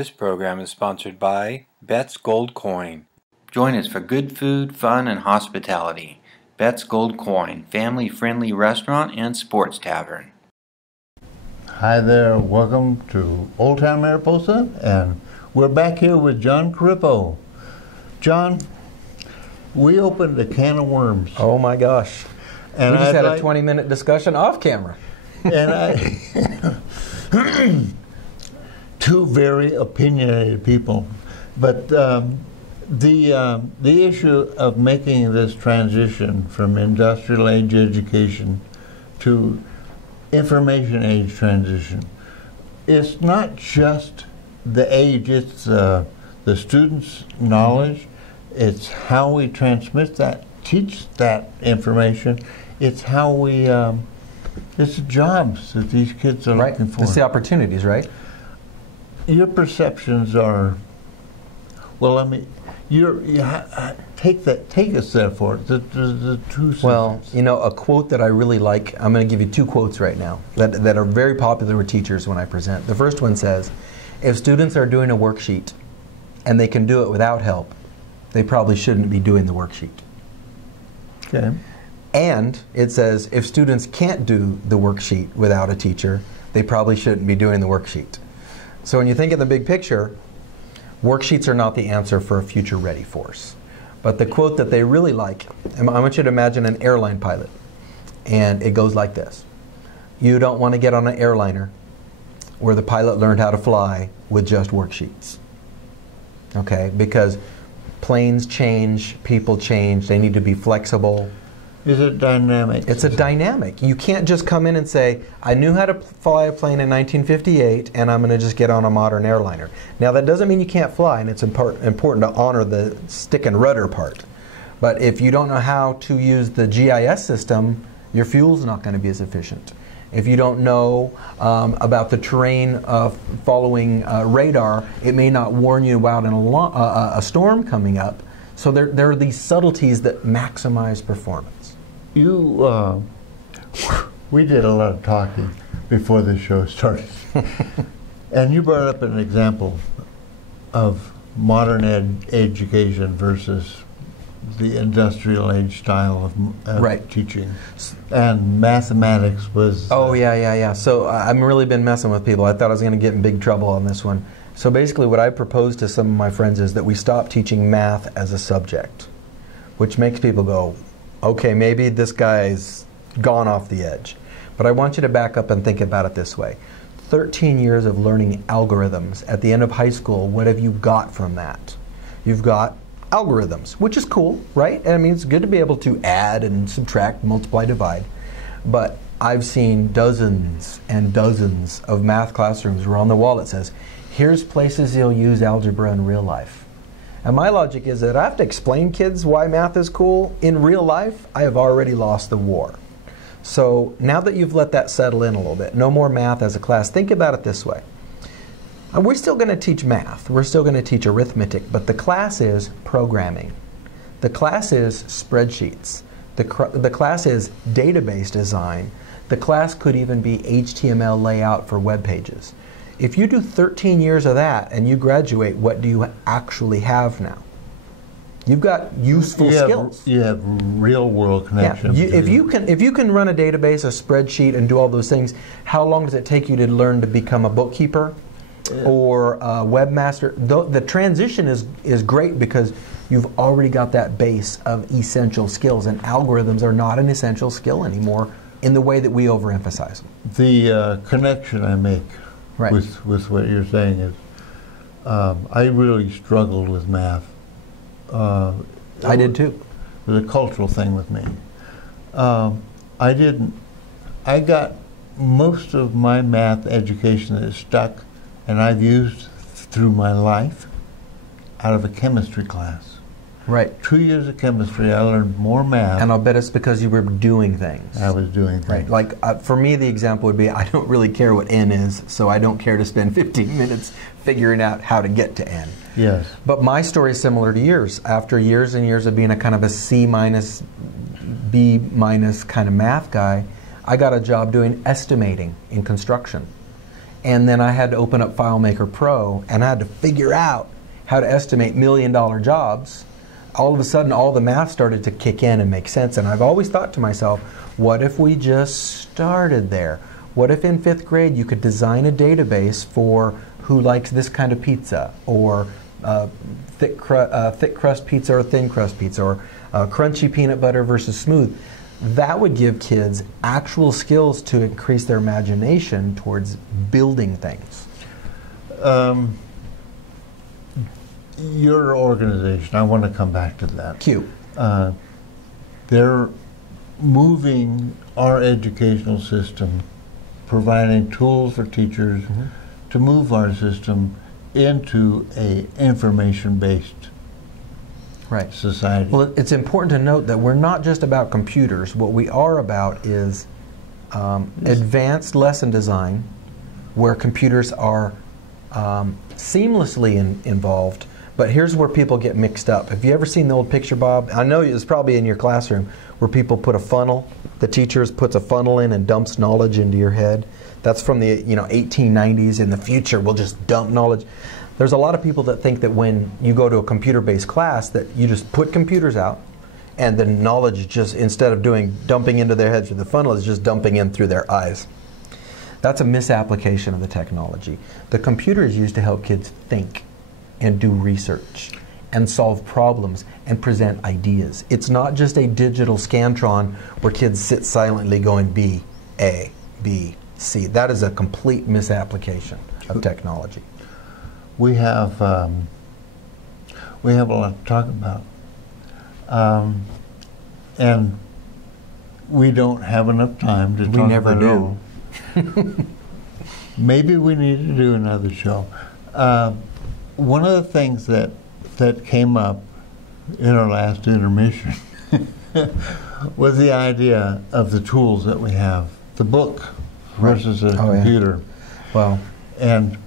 This program is sponsored by Bet's Gold Coin. Join us for good food, fun, and hospitality. Bet's Gold Coin, family-friendly restaurant and sports tavern. Hi there, welcome to Old Town Mariposa, and we're back here with Jon Corippo. Jon, we opened a can of worms. Oh my gosh. And we just had a 20-minute discussion off camera. And two very opinionated people. But the issue of making this transition from industrial age education to information age transition, it's not just the age, it's the students' knowledge, it's how we transmit that, teach that information, it's how we, it's the jobs that these kids are looking for. It's the opportunities, right? Your perceptions are, well, I mean, take us there for it, the two systems. Well, you know, a quote that I really like, I'm going to give you two quotes right now that are very popular with teachers when I present. The first one says, if students are doing a worksheet and they can do it without help, they probably shouldn't be doing the worksheet. Okay. And it says, if students can't do the worksheet without a teacher, they probably shouldn't be doing the worksheet. So when you think of the big picture, worksheets are not the answer for a future-ready force. But the quote that they really like, I want you to imagine an airline pilot, and it goes like this. You don't want to get on an airliner where the pilot learned how to fly with just worksheets. Okay, because planes change, people change, they need to be flexible. Is it dynamic? It's a dynamic. You can't just come in and say, I knew how to fly a plane in 1958 and I'm going to just get on a modern airliner. Now that doesn't mean you can't fly, and it's important to honor the stick and rudder part. But if you don't know how to use the GIS system, your fuel's not going to be as efficient. If you don't know about the terrain following radar, it may not warn you about a storm coming up. So there are these subtleties that maximize performance. We did a lot of talking before the show started. And you brought up an example of modern education versus the industrial age style of teaching. And mathematics was... Oh, yeah. So I've really been messing with people. I thought I was going to get in big trouble on this one. So basically what I propose to some of my friends is that we stop teaching math as a subject, which makes people go, okay, maybe this guy's gone off the edge. But I want you to back up and think about it this way. 13 years of learning algorithms. At the end of high school, what have you got from that? You've got algorithms, which is cool, right? I mean, it's good to be able to add and subtract, multiply, divide. But I've seen dozens and dozens of math classrooms where on the wall it says, here's places you'll use algebra in real life. And my logic is that I have to explain kids why math is cool. In real life, I have already lost the war. So now that you've let that settle in a little bit, no more math as a class, think about it this way. We're still going to teach math. We're still going to teach arithmetic, but the class is programming. The class is spreadsheets. The class is database design. The class could even be HTML layout for web pages. If you do 13 years of that and you graduate, what do you actually have now? You've got useful skills. You have real world connections. Yeah. If you can run a database, a spreadsheet, and do all those things, how long does it take you to learn to become a bookkeeper or a webmaster? The transition is great because you've already got that base of essential skills, and algorithms are not an essential skill anymore in the way that we overemphasize them. The connection I make with what you're saying is, I really struggled with math. I did too. It was a cultural thing with me. I got most of my math education that is stuck, and I've used through my life, out of a chemistry class. Right. 2 years of chemistry, I learned more math. And I'll bet it's because you were doing things. I was doing things. Right. Like for me, the example would be, I don't really care what n is, so I don't care to spend 15 minutes figuring out how to get to n. Yes. But my story is similar to yours. After years and years of being a kind of a C minus, B minus kind of math guy, I got a job doing estimating in construction. And then I had to open up FileMaker Pro, and I had to figure out how to estimate $1,000,000 jobs. All of a sudden, all the math started to kick in and make sense. And I've always thought to myself, what if we just started there? What if in 5th grade you could design a database for who likes this kind of pizza, or thick crust pizza or thin crust pizza, or crunchy peanut butter versus smooth? That would give kids actual skills to increase their imagination towards building things. Your organization, I want to come back to that. Q. They're moving our educational system, providing tools for teachers to move our system into a information-based society. Well, it's important to note that we're not just about computers. What we are about is advanced lesson design, where computers are seamlessly involved. But here's where people get mixed up. Have you ever seen the old picture, Bob? I know it's probably in your classroom, where people put a funnel. The teacher puts a funnel in and dumps knowledge into your head. That's from the 1890s. In the future, we'll just dump knowledge. There's a lot of people that think that when you go to a computer-based class that you just put computers out, and the knowledge just, instead of dumping into their head through the funnel, is just dumping in through their eyes. That's a misapplication of the technology. The computer is used to help kids think and do research and solve problems and present ideas. It's not just a digital Scantron where kids sit silently going B, A, B, C. That is a complete misapplication of technology. We have a lot to talk about, and we don't have enough time to talk about it. We never do. Maybe we need to do another show. One of the things that came up in our last intermission was the idea of the tools that we have, the book versus a computer. Yeah. Well, and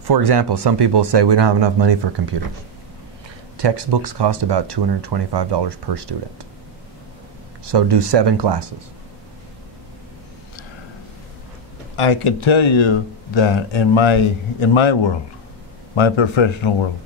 for example, some people say we don't have enough money for computers. Textbooks cost about $225 per student. So do 7 classes. I can tell you that in my world, my professional world,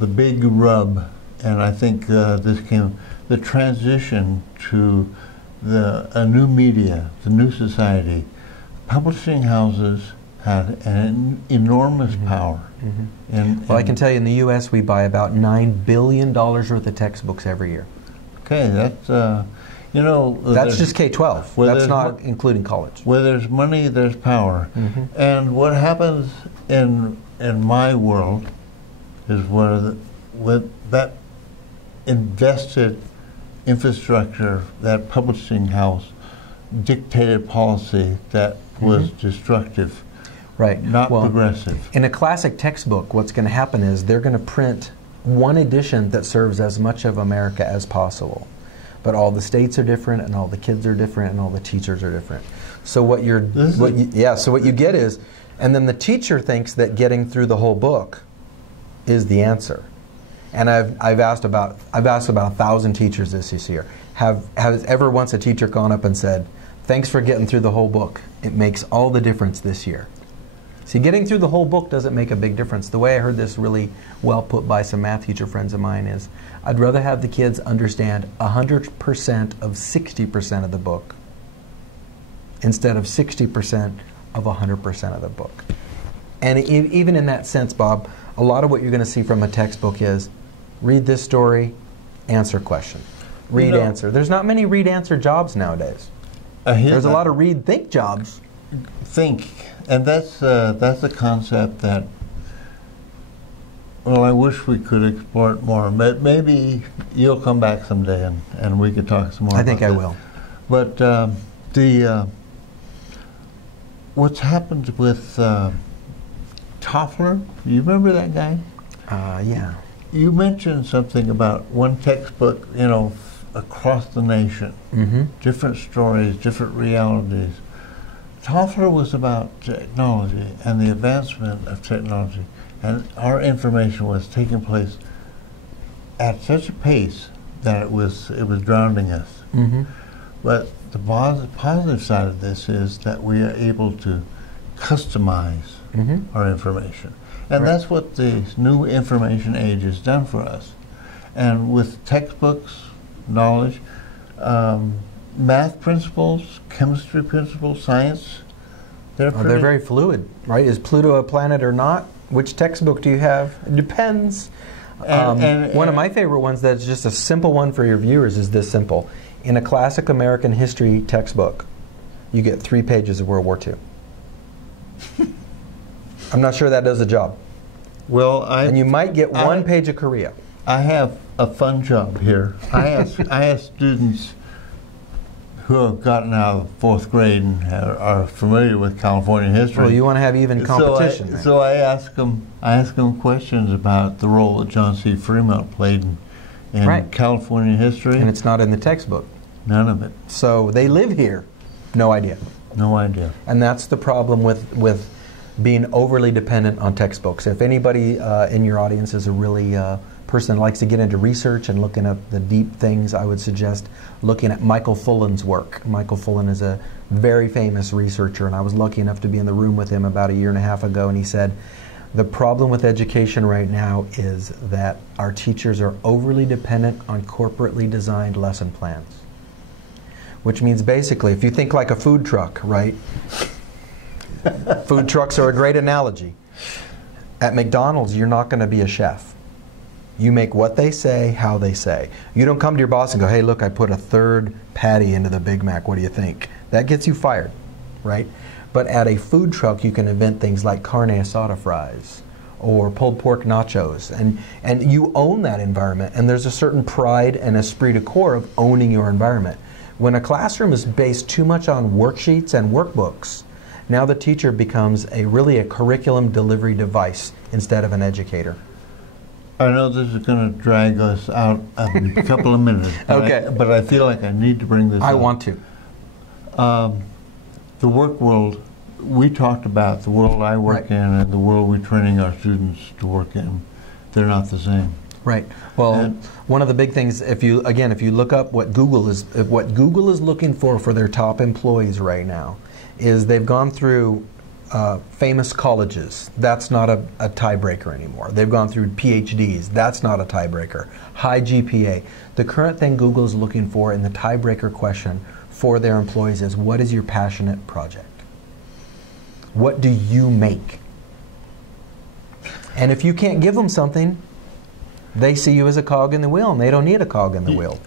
the big rub, and I think this came, the transition to a new media, the new society. Publishing houses had an enormous power. Well, I can tell you in the U.S. we buy about $9 billion worth of textbooks every year. Okay, that's, that's just K-12. That's not including college. Where there's money, there's power. And what happens in my world is with that invested infrastructure, that publishing house dictated policy that was destructive, not progressive. In a classic textbook, what's going to happen is they're going to print one edition that serves as much of America as possible. But all the states are different, and all the kids are different, and all the teachers are different. So what you get is, and then the teacher thinks that getting through the whole book is the answer. And I've asked about 1,000 teachers this year. Has ever once a teacher gone up and said, "Thanks for getting through the whole book. It makes all the difference this year." See, getting through the whole book doesn't make a big difference. The way I heard this really well put by some math teacher friends of mine is, I'd rather have the kids understand 100% of 60% of the book instead of 60% of 100% of the book. And even in that sense, Bob, a lot of what you're going to see from a textbook is read this story, answer question. Read, answer. There's not many read, answer jobs nowadays. There's a lot of read, think jobs. Think. And that's a concept that, well, I wish we could explore it more. But maybe you'll come back someday and we could talk some more. I think I will. But what's happened with Toffler? You remember that guy? Yeah. You mentioned something about one textbook, across the nation, different stories, different realities. Toffler was about technology and the advancement of technology, and our information was taking place at such a pace that it was drowning us. But the positive side of this is that we are able to customize our information. And that's what the new information age has done for us. And with textbooks, knowledge, math principles, chemistry principles, science, they're very fluid, right? Is Pluto a planet or not? Which textbook do you have? It depends. One of my favorite ones that's just a simple one for your viewers is this simple. In a classic American history textbook, you get 3 pages of World War II. I'm not sure that does the job. Well, and you might get 1 page of Korea. I have a fun job here. I ask students who have gotten out of 4th grade and are familiar with California history. Well, you want to have even competition. So I ask them questions about the role that John C. Fremont played in California history. And it's not in the textbook. None of it. So they live here. No idea. No idea. And that's the problem with being overly dependent on textbooks. If anybody in your audience is a really person that likes to get into research and looking at the deep things, I would suggest looking at Michael Fullen's work. Michael Fullen is a very famous researcher, and I was lucky enough to be in the room with him about 1.5 years ago, and he said, the problem with education right now is that our teachers are overly dependent on corporately designed lesson plans. Which means basically, if you think like a food truck, right? Food trucks are a great analogy. At McDonald's, you're not going to be a chef. You make what they say, how they say. You don't come to your boss and go, hey, look, I put a 3rd patty into the Big Mac. What do you think? That gets you fired, right? But at a food truck, you can invent things like carne asada fries or pulled pork nachos. And you own that environment. And there's a certain pride and esprit de corps of owning your environment. When a classroom is based too much on worksheets and workbooks, now the teacher becomes really a curriculum delivery device instead of an educator. I know this is going to drag us out a couple of minutes. Okay. But I feel like I need to bring this up. I want to. The work world, we talked about the world I work in and the world we're training our students to work in. They're not the same. Right. Well, one of the big things, if you look up what Google is looking for their top employees right now, is they've gone through famous colleges. That's not a tiebreaker anymore. They've gone through PhDs. That's not a tiebreaker. High GPA. The current thing Google is looking for in the tiebreaker question for their employees is, what is your passionate project? What do you make? And if you can't give them something, they see you as a cog in the wheel, and they don't need a cog in the wheel.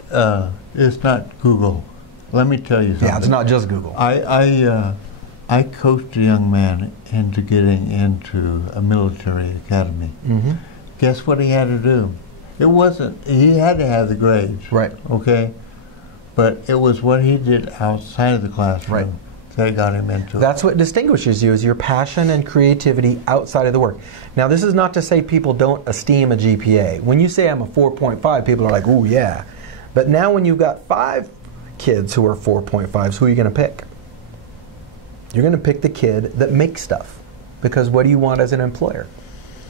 It's not Google. Let me tell you something. Yeah, it's not just Google. I coached a young man into getting into a military academy. Mm-hmm. Guess what he had to do? It wasn't, he had to have the grades. Right. Okay? But it was what he did outside of the classroom that got him into it. That's what distinguishes you, is your passion and creativity outside of the work. Now, this is not to say people don't esteem a GPA. When you say I'm a 4.5, people are like, ooh, yeah. But now when you've got 5 kids who are 4.5s, who are you going to pick? You're going to pick the kid that makes stuff. Because what do you want as an employer?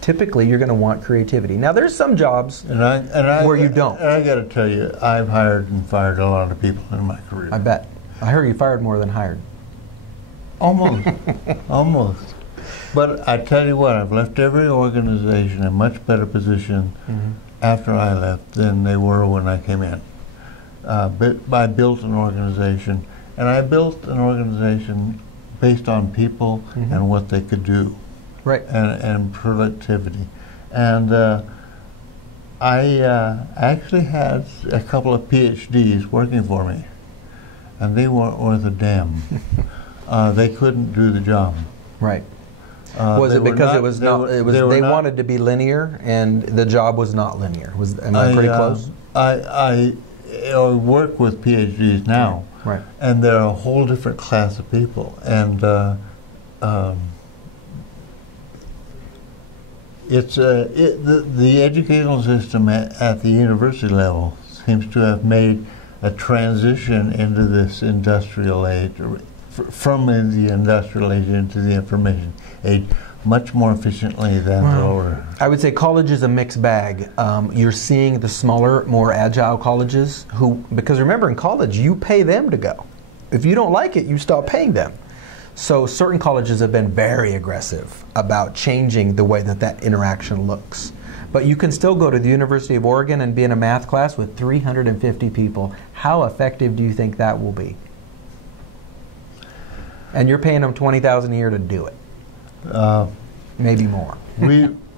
Typically, you're going to want creativity. Now, there's some jobs where you don't. And I got to tell you, I've hired and fired a lot of people in my career. I bet. I heard you fired more than hired. Almost. Almost. But I tell you what, I've left every organization in a much better position after I left than they were when I came in. But I built an organization, and I built an organization based on people and what they could do. Right. And productivity. And I actually had a couple of PhDs working for me, and they weren't worth a damn. They couldn't do the job. Right. Was it because they wanted to be linear, and the job was not linear? Am I pretty close? I work with PhDs now, right. And they're a whole different class of people. And the educational system at the university level seems to have made a transition into this industrial age, from the industrial age into the information age, much more efficiently than lower. I would say college is a mixed bag. You're seeing the smaller, more agile colleges because remember, in college, you pay them to go. If you don't like it, you stop paying them. So certain colleges have been very aggressive about changing the way that that interaction looks. But you can still go to the University of Oregon and be in a math class with 350 people. How effective do you think that will be? And you're paying them $20,000 a year to do it. Maybe more.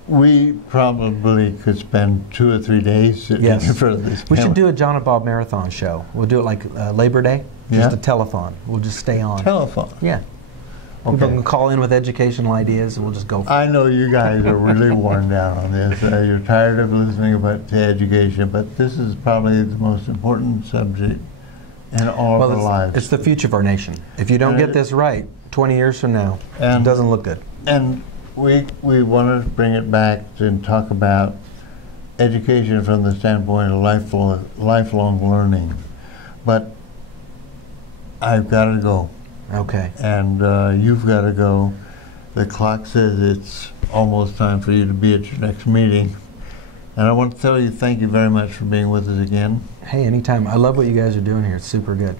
We probably could spend 2 or 3 days sitting in front of this. We should do a John and Bob marathon show. We'll do it like Labor Day, just a telethon. We'll just stay on. Telethon. Yeah. Okay. People can call in with educational ideas, and we'll just go for it. I know you guys are really worn down on this. You're tired of listening about to education, but this is probably the most important subject in all of our lives. It's the future of our nation. If you don't get this right, 20 years from now, it doesn't look good. And we want to bring it back and talk about education from the standpoint of lifelong learning. But I've got to go. Okay. And you've got to go. The clock says it's almost time for you to be at your next meeting. And I want to tell you thank you very much for being with us again. Hey, anytime. I love what you guys are doing here. It's super good.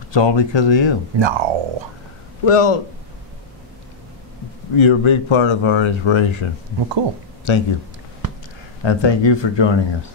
It's all because of you. No. Well, you're a big part of our inspiration. Well, cool. Thank you. And thank you for joining us.